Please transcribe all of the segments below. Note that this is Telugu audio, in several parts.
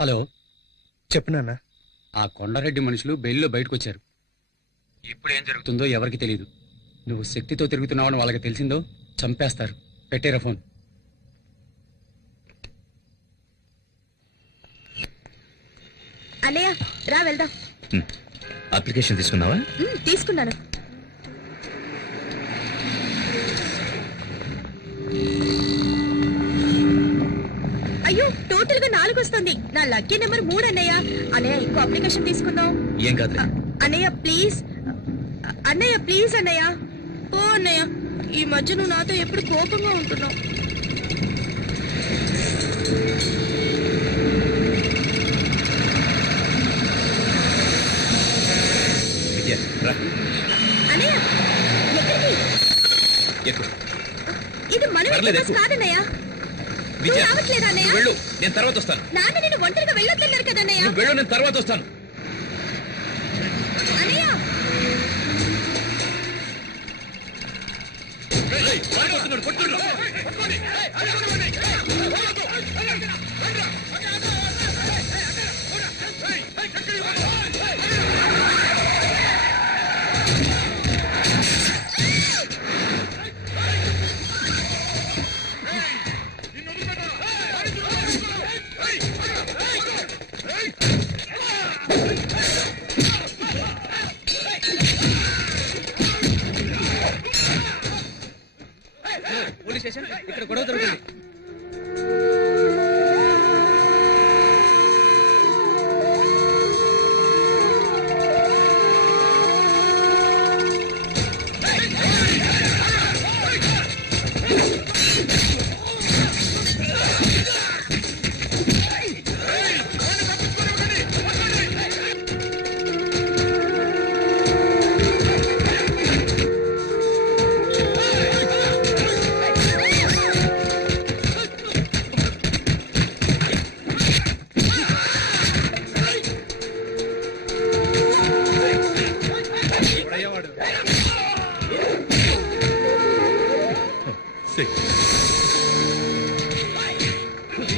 హలో, చెప్పు నాన్న. ఆ కొండారెడ్డి మనుషులు బెయిల్లో బయటకు వచ్చారు. ఇప్పుడు ఏం జరుగుతుందో ఎవరికి తెలియదు. నువ్వు శక్తితో తిరుగుతున్నావని వాళ్ళకి తెలిసిందో చంపేస్తారు. పెట్టేరా ఫోన్. అన్నయ్య రా వెళ్దాం. అప్లికేషన్ తీసుకున్నావా? తీసుకున్నాను. అయ్యో, టోటల్ గా 4 వస్తుంది. నా లక్కీ నెంబర్ 3 అన్నయ్య. అన్నయ్య ఇంకో అప్లికేషన్ తీసుకుందాం. ఏం కాదు. అన్నయ్య ప్లీజ్, అన్నయ్య ప్లీజ్ అన్నయ్య. ఓ అన్నయ్య, ఈ మధ్య నువ్వు నాతో ఎప్పుడు కోపంగా ఉంటున్నావు. అన్నయ్య ఎక్కడికి? ఇది మన కాదన్నయ్య. రావట్లేదా అన్నయ్య? వెళ్ళు, నేను తర్వాత వస్తాను. నాన్న నేను ఒంటరిగా వెళ్ళొద్దన్నారు కదా అన్నయ్య. వెళ్ళు, నేను తర్వాత వస్తాను. అన్నయ్య పోలీస్ స్టేషన్ ఇక్కడ గొడవ జరుగుతుంది.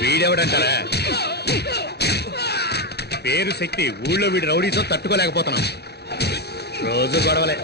వీడెవడంటారా? పేరు శక్తి. ఊళ్ళో వీడు రౌడీతో తట్టుకోలేకపోతున్నాం. రోజు గొడవలే.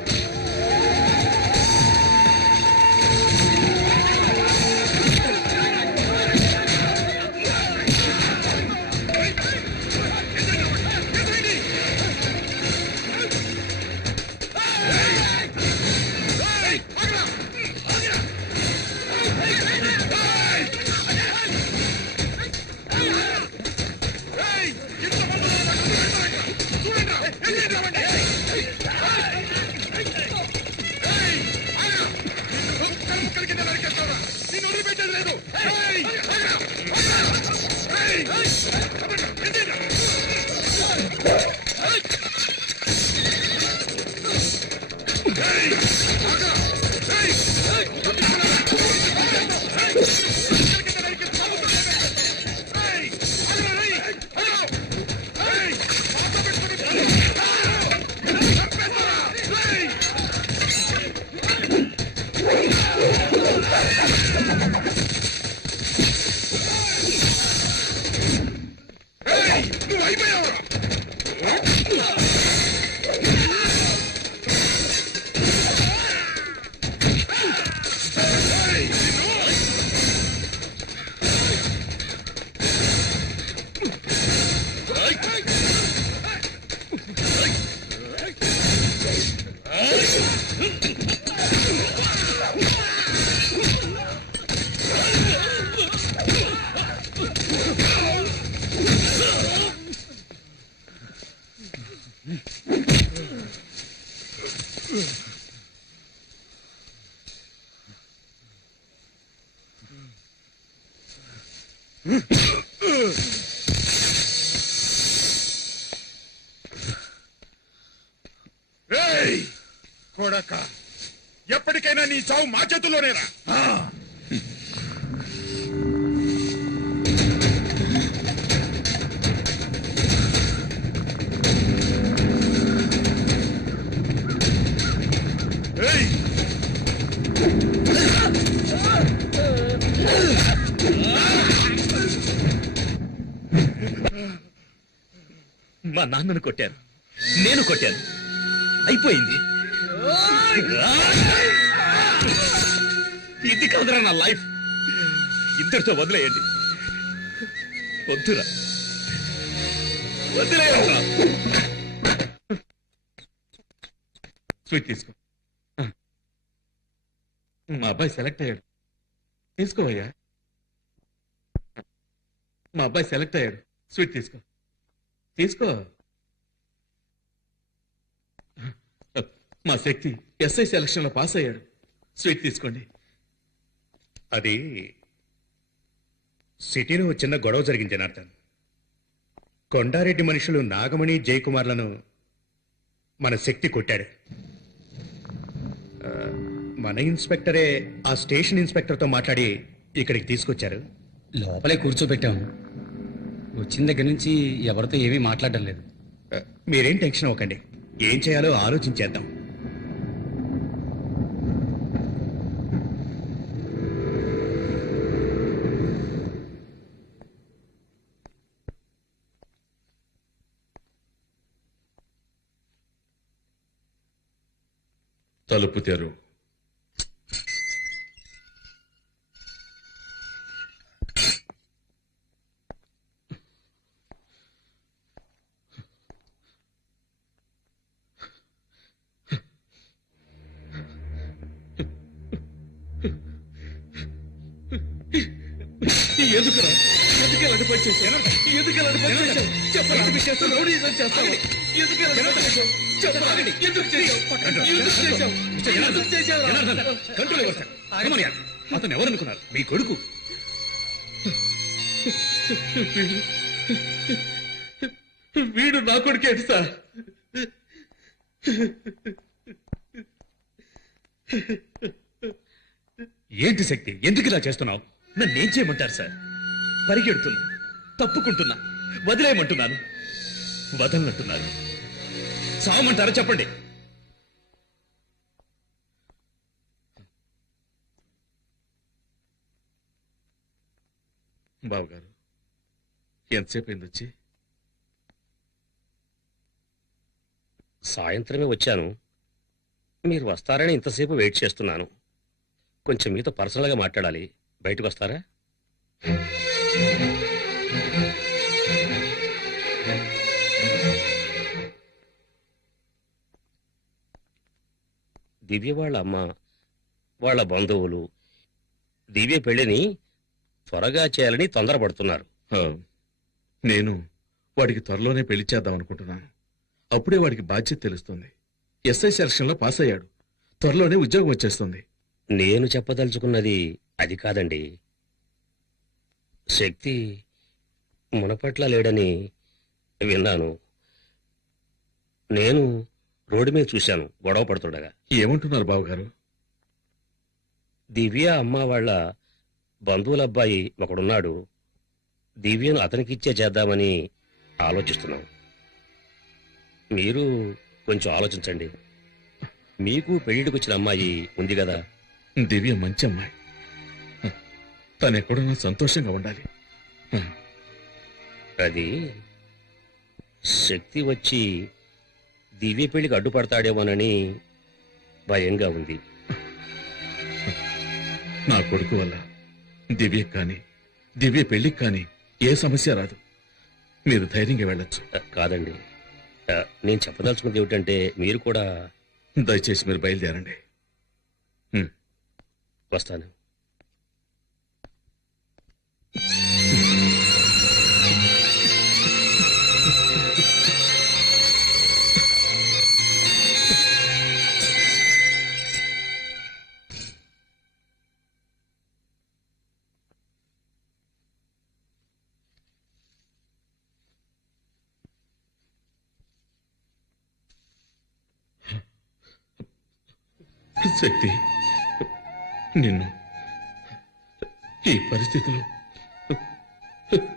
కొడక, ఎప్పటికైనా నీ చావు మా చేతుల్లోనేరా. ఏయ్ మా నాన్నను కొట్టారు, నేను కొట్టాను, అయిపోయింది. ఇది కాదురా నా లైఫ్. ఇంతటితో వదిలేయండి. వద్దురా, వదిలేయరా. స్వీట్ తీసుకో. మా అబ్బాయి సెలెక్ట్ అయ్యాడు, తీసుకోవయ్యా. మా అబ్బాయి సెలెక్ట్ అయ్యాడు, స్వీట్ తీసుకో, తీసుకో. మా శక్తి ఎస్ఐ సెలక్షన్ లో పాస్ అయ్యాడు, స్వీట్ తీసుకోండి. అది సిటీలో చిన్న గొడవ జరిగింది జనార్దన్. కొండారెడ్డి మనుషులు నాగమణి జయకుమార్లను మన శక్తి కొట్టాడు. మన ఇన్స్పెక్టరే ఆ స్టేషన్ ఇన్స్పెక్టర్తో మాట్లాడి ఇక్కడికి తీసుకొచ్చారు. లోపలే కూర్చోబెట్టాం. వచ్చిన దగ్గర నుంచి ఎవరితో ఏమీ మాట్లాడడం లేదు. మీరేం టెన్షన్ అవ్వకండి, ఏం చేయాలో ఆలోచించేద్దాం. తలుపు తెరు. ఎందుకురా, ఎందుకు ఇలాంటి పని చేశావు? ఎందుకు ఇలాంటి పని చేశావు? చెప్పరా, రౌడీజం చేస్తావా? ఎందుకు ఇలాంటి పని చేశావు? చెప్పరా, ఎందుకు చేశావు? ఎందుకు చేశావు? ఎందుకు చేశావురా? కంట్రోల్ ఎవరు సార్? కమన్ యార్. అతను ఎవరనుకున్నారు? మీ కొడుకు. వీడు నా కొడుకేంటి సార్? ఏంటి శక్తి, ఎందుకు ఇలా చేస్తున్నావు? నన్నేం చేయమంటారు సార్? పరిగెడుతున్నా, తప్పుకుంటున్నా, వదిలేయమంటున్నాను, వదలనంటున్నారు. సావమంటారా చెప్పండి. బావగారు, ఎంతసేపు అయింది వచ్చి? సాయంత్రమే వచ్చాను. మీరు వస్తారని ఇంతసేపు వెయిట్ చేస్తున్నాను. కొంచెం మీతో పర్సనల్గా మాట్లాడాలి. బయటకు వస్తారా? దివ్య వాళ్ళ అమ్మ, వాళ్ళ బంధువులు దివ్య పెళ్లిని త్వరగా చేయాలని తొందరపడుతున్నారు. నేను వాడికి త్వరలోనే పెళ్లి చేద్దాం అనుకుంటున్నాను. అప్పుడే వాడికి బాధ్యత తెలుస్తుంది. ఎస్ఐ సెలక్షన్ లో పాస్ అయ్యాడు, త్వరలోనే ఉద్యోగం వచ్చేస్తుంది. నేను చెప్పదలుచుకున్నది అది కాదండి. శక్తి మునపట్ల లేడని విన్నాను. నేను రోడ్డు మీద చూశాను గొడవ పడుతుండగా. ఏమంటున్నారు బావగారు? దివ్య అమ్మ వాళ్ళ బంధువుల అబ్బాయి ఒకడున్నాడు. దివ్యను అతనికిచ్చే చేద్దామని ఆలోచిస్తున్నాను. మీరు కొంచెం ఆలోచించండి. మీకు పెళ్లిడికి వచ్చిన అమ్మాయి ఉంది కదా. దివ్య మంచి అమ్మాయి, తను ఎక్కడున్నా సంతోషంగా ఉండాలి. అది శక్తి వచ్చి దివ్య పెళ్లికి అడ్డుపడతాడేమోనని భయంగా ఉంది. నా కొడుకు వల్ల దివ్యకి కానీ దివ్య పెళ్లికి కానీ ఏ సమస్య రాదు. మీరు ధైర్యంగా వెళ్ళొచ్చు. కాదండి, నేను చెప్పదలుచుకున్నది ఏమిటంటే మీరు కూడా. దయచేసి మీరు బయలుదేరండి. వస్తాను. శక్తి, నిన్ను ఈ పరిస్థితిలో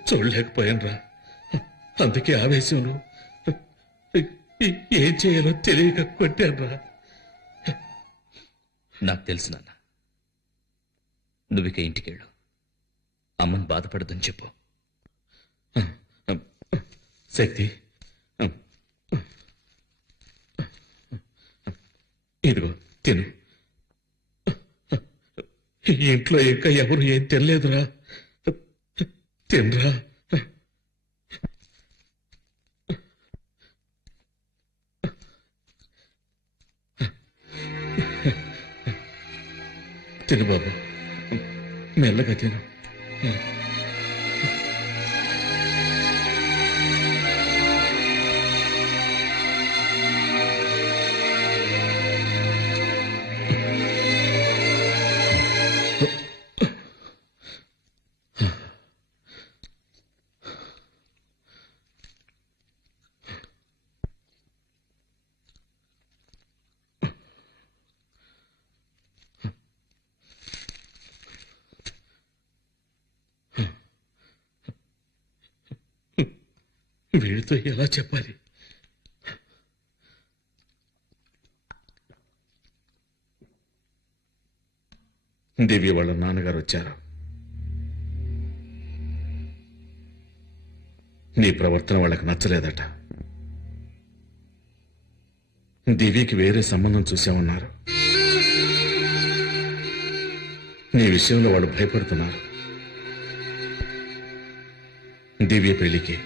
చూడలేకపోయానురా. అందుకే ఆవేశంలో ఏం చేయాలో తెలియక కొట్టానురా. నాకు తెలుసు నాన్న. నువ్విక ఇంటికెళ్ళు, అమ్మని బాధపడదని చెప్పు. శక్తి, ఈ ఇంట్లో ఇంకా ఎవరు ఏం తినలేదురా. తినరా. తిను బాబు, మెల్లగా తిను. వీడితో ఎలా చెప్పాలి? దివ్య వాళ్ళ నాన్నగారు వచ్చారు. నీ ప్రవర్తన వాళ్ళకి నచ్చలేదట. దివ్యకి వేరే సంబంధం చూసామన్నారు. నీ విషయంలో వాళ్ళు భయపడుతున్నారు. దివ్య పెళ్లికి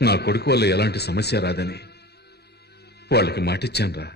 నా కొడుకు వల్ల ఎలాంటి సమస్య రాదని వాళ్ళకి మాటిచ్చానురా.